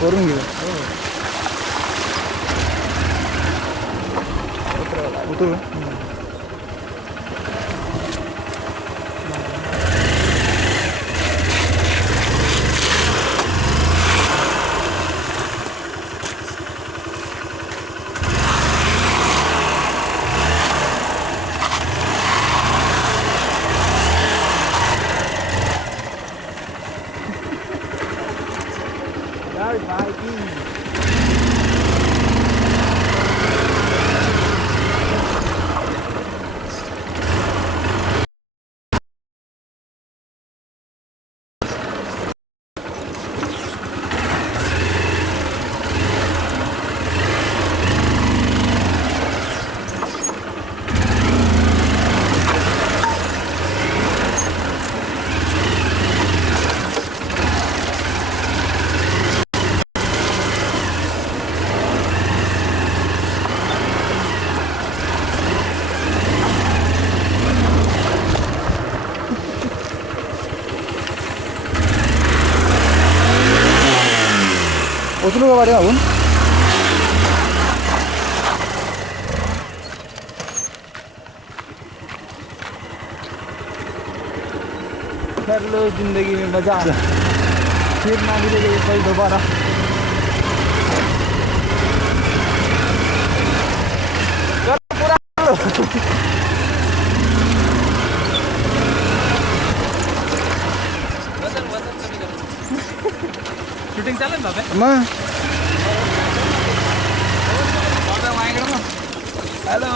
करून घेऊ. उतरू का? उचलू का गाडी मागून? कर लो जिंदगी में मजा, फिर ना मिलेगा ये पल दोबारा. शूटिंग चालेल बाबा. मग हॅलो.